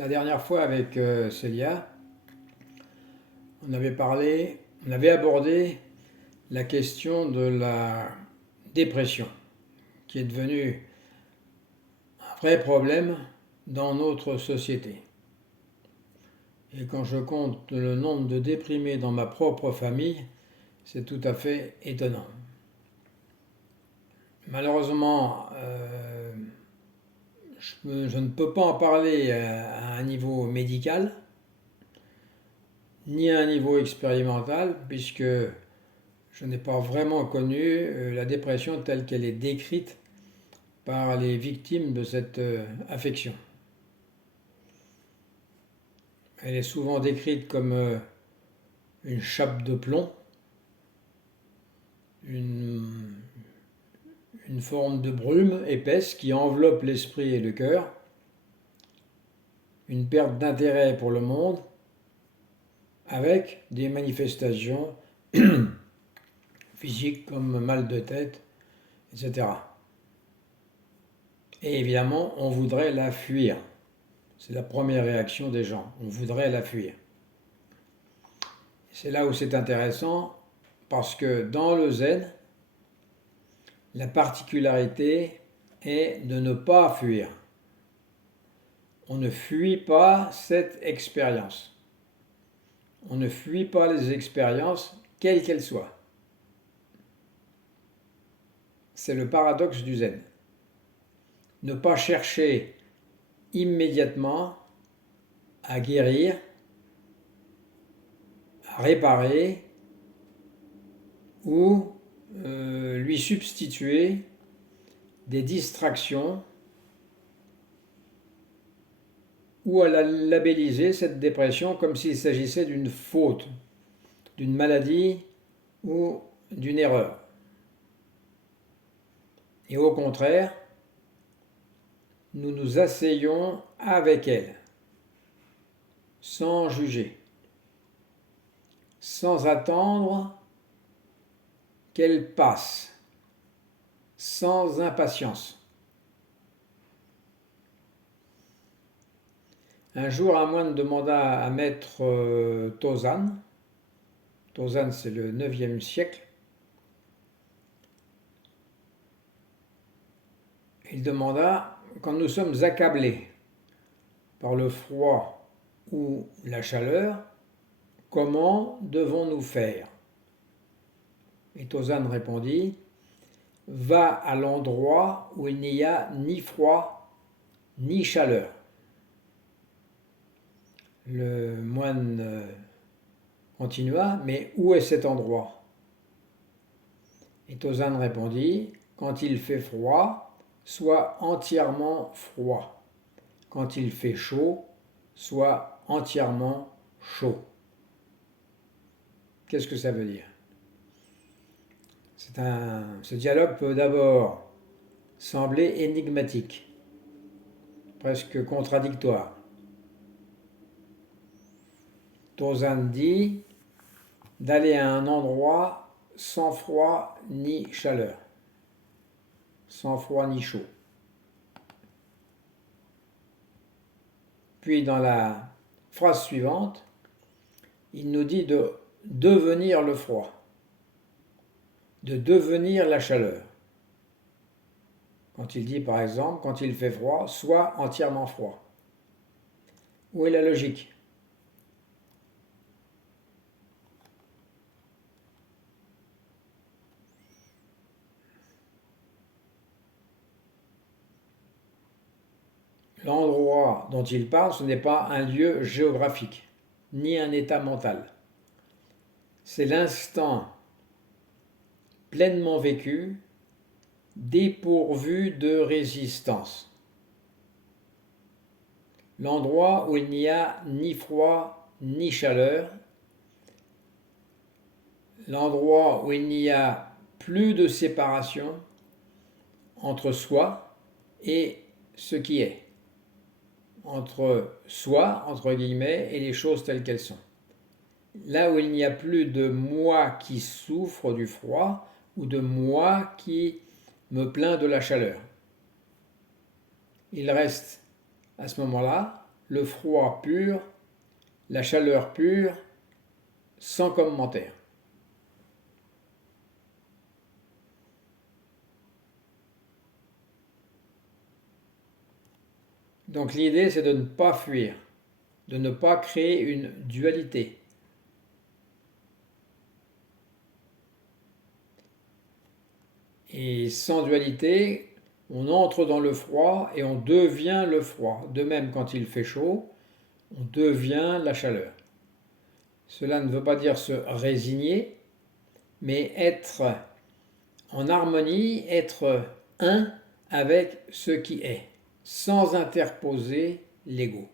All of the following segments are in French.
La dernière fois avec Célia, on avait abordé la question de la dépression, qui est devenue un vrai problème dans notre société. Et quand je compte le nombre de déprimés dans ma propre famille, c'est tout à fait étonnant. Malheureusement, je ne peux pas en parler à un niveau médical, ni à un niveau expérimental, puisque je n'ai pas vraiment connu la dépression telle qu'elle est décrite par les victimes de cette affection. Elle est souvent décrite comme une chape de plomb, une, une forme de brume épaisse qui enveloppe l'esprit et le cœur, une perte d'intérêt pour le monde, avec des manifestations physiques comme mal de tête, etc. Et évidemment, on voudrait la fuir. C'est la première réaction des gens. On voudrait la fuir. C'est là où c'est intéressant, parce que dans le zen, la particularité est de ne pas fuir. On ne fuit pas cette expérience. On ne fuit pas les expériences, quelles qu'elles soient. C'est le paradoxe du zen. Ne pas chercher immédiatement à guérir, à réparer ou lui substituer des distractions ou à la labelliser cette dépression comme s'il s'agissait d'une faute, d'une maladie ou d'une erreur. Et au contraire, nous nous asseyons avec elle, sans juger, sans attendre qu'elle passe, sans impatience. Un jour, un moine demanda à maître Tozan, Tozan c'est le 9e siècle, il demanda, quand nous sommes accablés par le froid ou la chaleur, comment devons-nous faire? Et Tozan répondit, va à l'endroit où il n'y a ni froid ni chaleur. Le moine continua, mais où est cet endroit? Et Tozan répondit, quand il fait froid, sois entièrement froid. Quand il fait chaud, sois entièrement chaud. Qu'est-ce que ça veut dire? Ce dialogue peut d'abord sembler énigmatique, presque contradictoire. Tozan dit d'aller à un endroit sans froid ni chaleur, sans froid ni chaud. Puis dans la phrase suivante, il nous dit de devenir le froid, de devenir la chaleur. Quand il dit par exemple, quand il fait froid, sois entièrement froid. Où est la logique? L'endroit dont il parle, ce n'est pas un lieu géographique, ni un état mental. C'est l'instant pleinement vécu, dépourvu de résistance. L'endroit où il n'y a ni froid ni chaleur, l'endroit où il n'y a plus de séparation entre soi et ce qui est, entre soi, entre guillemets, et les choses telles qu'elles sont. Là où il n'y a plus de moi qui souffre du froid ou de moi qui me plaint de la chaleur. Il reste à ce moment-là le froid pur, la chaleur pure, sans commentaire. Donc l'idée, c'est de ne pas fuir, de ne pas créer une dualité. Et sans dualité, on entre dans le froid et on devient le froid. De même, quand il fait chaud, on devient la chaleur. Cela ne veut pas dire se résigner, mais être en harmonie, être un avec ce qui est, sans interposer l'ego,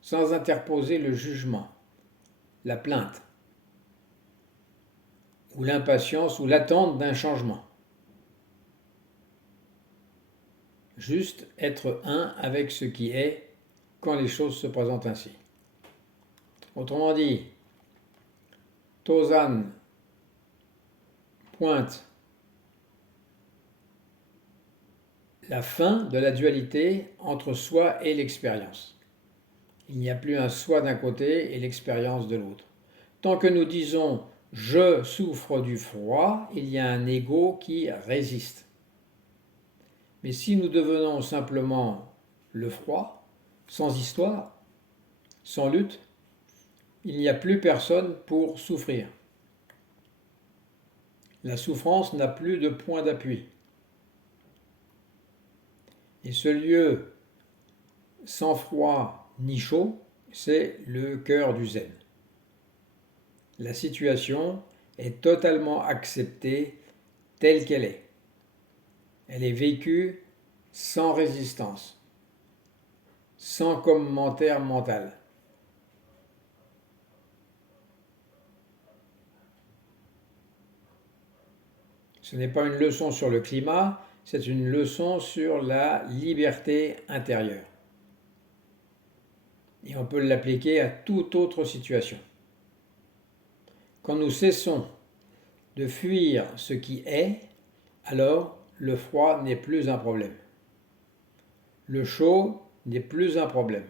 sans interposer le jugement, la plainte, ou l'impatience, ou l'attente d'un changement. Juste être un avec ce qui est quand les choses se présentent ainsi. Autrement dit, Tozan pointe la fin de la dualité entre soi et l'expérience. Il n'y a plus un soi d'un côté et l'expérience de l'autre. Tant que nous disons « je souffre du froid », il y a un ego qui résiste. Mais si nous devenons simplement le froid, sans histoire, sans lutte, il n'y a plus personne pour souffrir. La souffrance n'a plus de point d'appui. Et ce lieu sans froid ni chaud, c'est le cœur du zen. La situation est totalement acceptée telle qu'elle est. Elle est vécue sans résistance, sans commentaire mental. Ce n'est pas une leçon sur le climat, c'est une leçon sur la liberté intérieure. Et on peut l'appliquer à toute autre situation. Quand nous cessons de fuir ce qui est, alors le froid n'est plus un problème. Le chaud n'est plus un problème.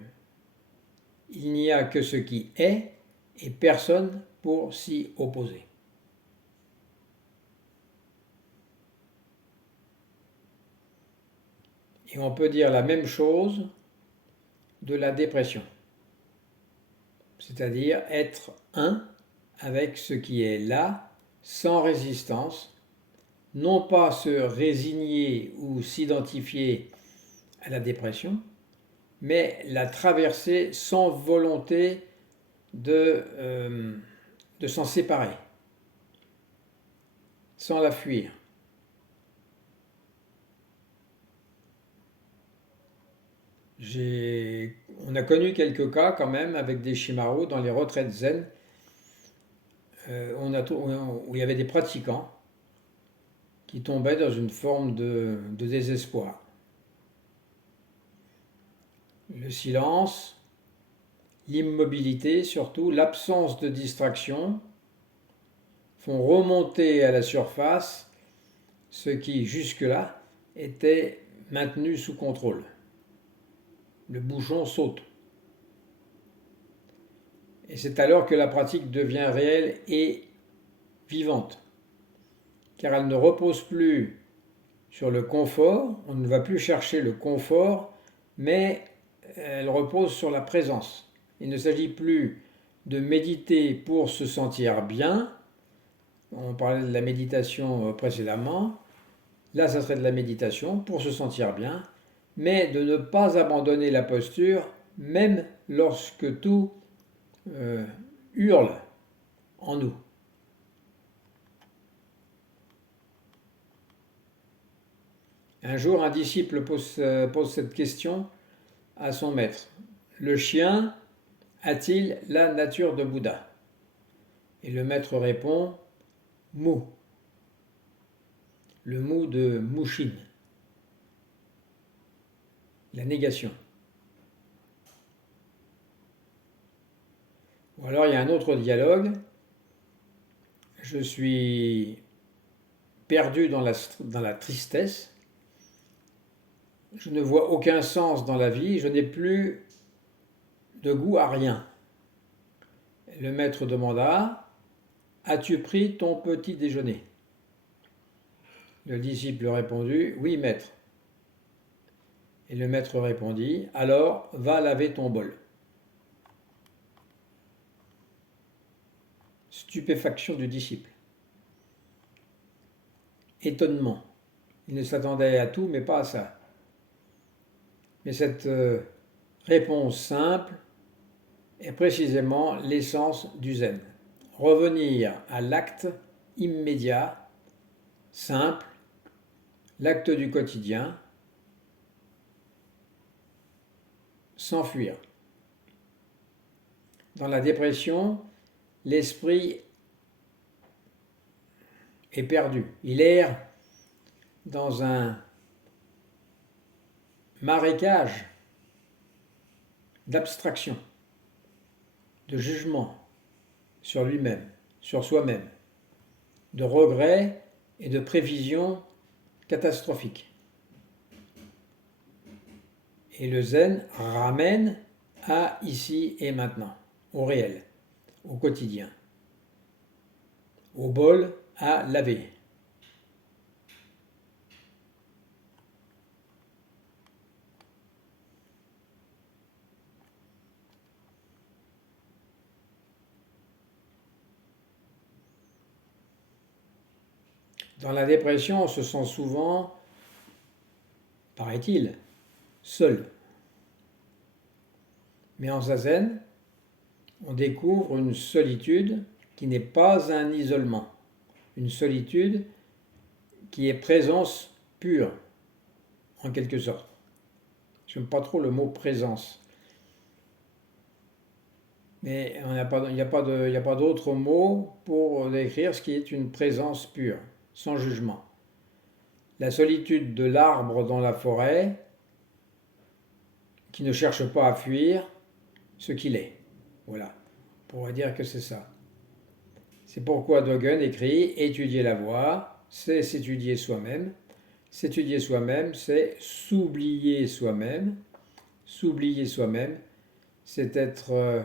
Il n'y a que ce qui est et personne pour s'y opposer. Et on peut dire la même chose de la dépression, c'est-à-dire être un avec ce qui est là, sans résistance, non pas se résigner ou s'identifier à la dépression, mais la traverser sans volonté de s'en séparer, sans la fuir. On a connu quelques cas quand même avec des shimaru dans les retraites zen où il y avait des pratiquants qui tombaient dans une forme de désespoir. Le silence, l'immobilité, surtout l'absence de distraction, font remonter à la surface ce qui jusque-là était maintenu sous contrôle. Le bouchon saute. Et c'est alors que la pratique devient réelle et vivante, car elle ne repose plus sur le confort, on ne va plus chercher le confort, mais elle repose sur la présence. Il ne s'agit plus de méditer pour se sentir bien, on parlait de la méditation précédemment, là ça serait de la méditation pour se sentir bien, mais de ne pas abandonner la posture, même lorsque tout hurle en nous. Un jour, un disciple pose cette question à son maître. Le chien a-t-il la nature de Bouddha? Et le maître répond, Mu. Le mu de Mushin. La négation. Ou alors il y a un autre dialogue. Je suis perdu dans la tristesse je ne vois aucun sens dans la vie, je n'ai plus de goût à rien. Le maître demanda, as-tu pris ton petit déjeuner? Le disciple répondit, oui, maître. Et le maître répondit, alors va laver ton bol. Stupéfaction du disciple. Étonnement. Il ne s'attendait à tout, mais pas à ça. Mais cette réponse simple est précisément l'essence du zen. Revenir à l'acte immédiat, simple, l'acte du quotidien, sans fuir. Dans la dépression, l'esprit est perdu. Il erre dans un marécage d'abstraction, de jugement sur lui-même, sur soi-même, de regrets et de prévisions catastrophiques. Et le zen ramène à ici et maintenant, au réel, au quotidien, au bol à laver. Dans la dépression, on se sent souvent, paraît-il, seul. Mais en zazen, on découvre une solitude qui n'est pas un isolement, une solitude qui est présence pure, en quelque sorte. Je n'aime pas trop le mot présence. Mais il n'y a pas d'autre mot pour décrire ce qui est une présence pure, sans jugement. La solitude de l'arbre dans la forêt, qui ne cherche pas à fuir ce qu'il est. Voilà, on pourrait dire que c'est ça. C'est pourquoi Dogen écrit « Étudier la voie, c'est s'étudier soi-même ». S'étudier soi-même, c'est s'oublier soi-même. S'oublier soi-même, c'est être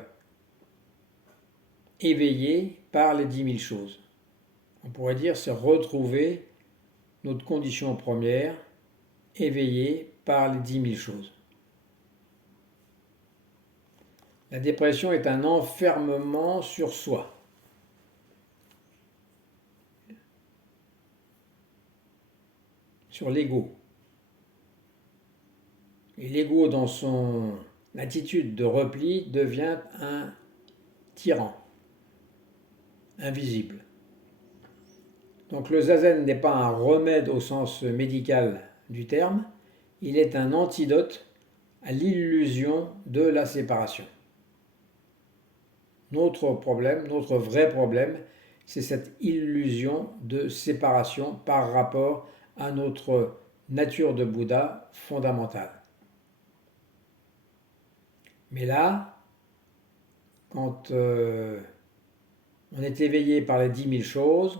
éveillé par les 10 000 choses. On pourrait dire c'est retrouver notre condition première, éveillé par les 10 000 choses. La dépression est un enfermement sur soi. Sur l'ego. Et l'ego, dans son attitude de repli, devient un tyran, invisible. Donc le zazen n'est pas un remède au sens médical du terme, il est un antidote à l'illusion de la séparation. Notre problème, notre vrai problème, c'est cette illusion de séparation par rapport à notre nature de Bouddha fondamentale. Mais là, quand on est éveillé par les 10 000 choses,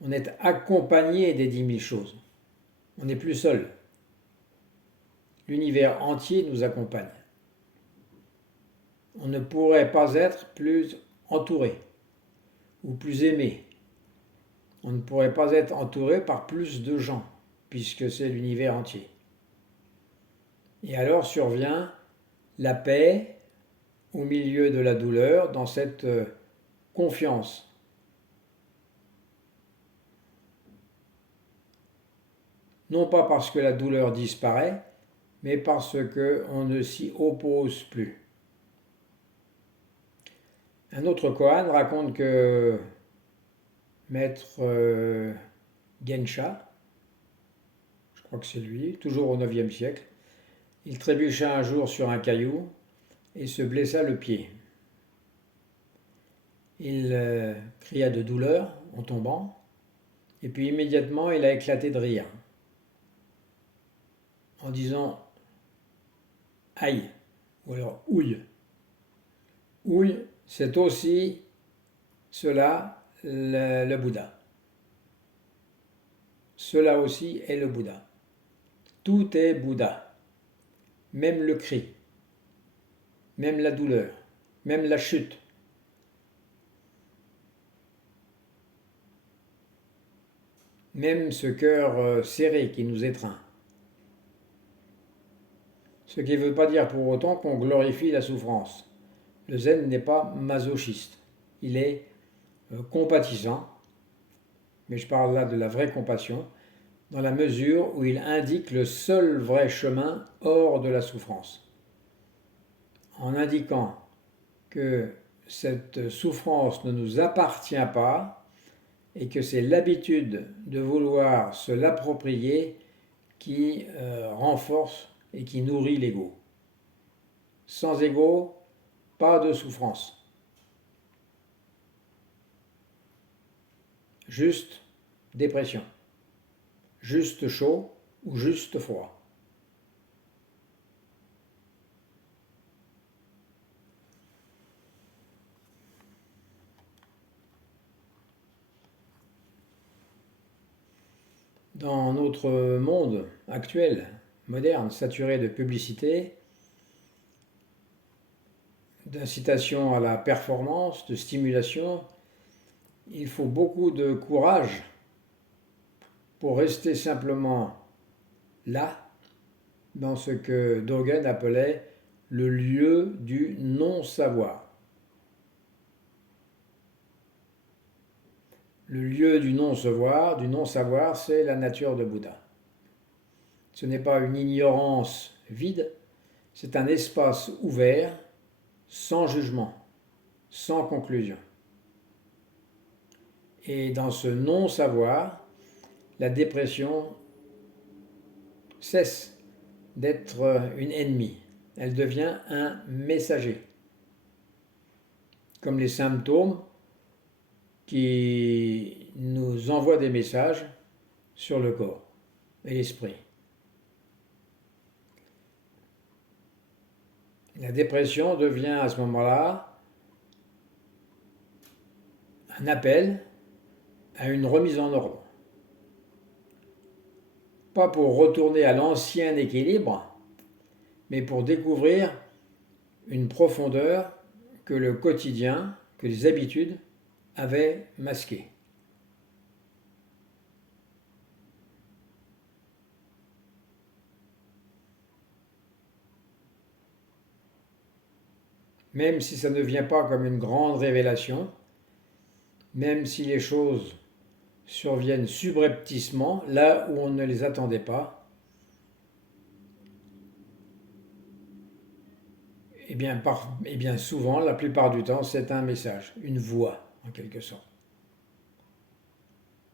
on est accompagné des 10 000 choses. On n'est plus seul. L'univers entier nous accompagne. On ne pourrait pas être plus entouré ou plus aimé. On ne pourrait pas être entouré par plus de gens, puisque c'est l'univers entier. Et alors survient la paix au milieu de la douleur, dans cette confiance. Non pas parce que la douleur disparaît, mais parce qu'on ne s'y oppose plus. Un autre koan raconte que maître Gensha, je crois que c'est lui, toujours au IXe siècle, il trébucha un jour sur un caillou et se blessa le pied. Il cria de douleur en tombant, et puis immédiatement il a éclaté de rire, en disant « aïe » ou alors « ouille ». Ouille, c'est aussi cela le Bouddha. Cela aussi est le Bouddha. Tout est Bouddha, même le cri, même la douleur, même la chute. Même ce cœur serré qui nous étreint. Ce qui ne veut pas dire pour autant qu'on glorifie la souffrance. Le zen n'est pas masochiste. Il est compatissant, mais je parle là de la vraie compassion, dans la mesure où il indique le seul vrai chemin hors de la souffrance. En indiquant que cette souffrance ne nous appartient pas et que c'est l'habitude de vouloir se l'approprier qui renforce et qui nourrit l'ego. Sans ego, pas de souffrance. Juste dépression. Juste chaud ou juste froid. Dans notre monde actuel, moderne, saturé de publicité, d'incitation à la performance, de stimulation, il faut beaucoup de courage pour rester simplement là, dans ce que Dogen appelait le lieu du non-savoir. Le lieu du non-savoir, c'est la nature de Bouddha. Ce n'est pas une ignorance vide, c'est un espace ouvert, sans jugement, sans conclusion. Et dans ce non-savoir, la dépression cesse d'être une ennemie. Elle devient un messager. Comme les symptômes qui nous envoient des messages sur le corps et l'esprit. La dépression devient à ce moment-là un appel à une remise en ordre. Pas pour retourner à l'ancien équilibre, mais pour découvrir une profondeur que le quotidien, que les habitudes avaient masquée. Même si ça ne vient pas comme une grande révélation, même si les choses surviennent subrepticement, là où on ne les attendait pas, et bien souvent, la plupart du temps, c'est un message, une voix en quelque sorte.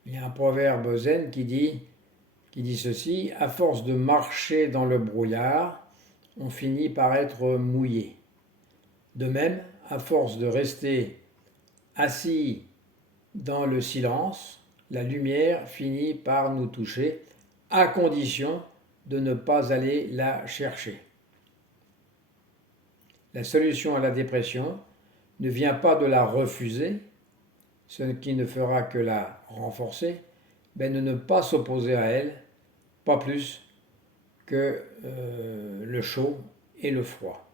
Il y a un proverbe zen qui dit ceci: à force de marcher dans le brouillard, on finit par être mouillé. De même, à force de rester assis dans le silence, la lumière finit par nous toucher, à condition de ne pas aller la chercher. La solution à la dépression ne vient pas de la refuser, ce qui ne fera que la renforcer, mais de ne pas s'opposer à elle, pas plus que le chaud et le froid.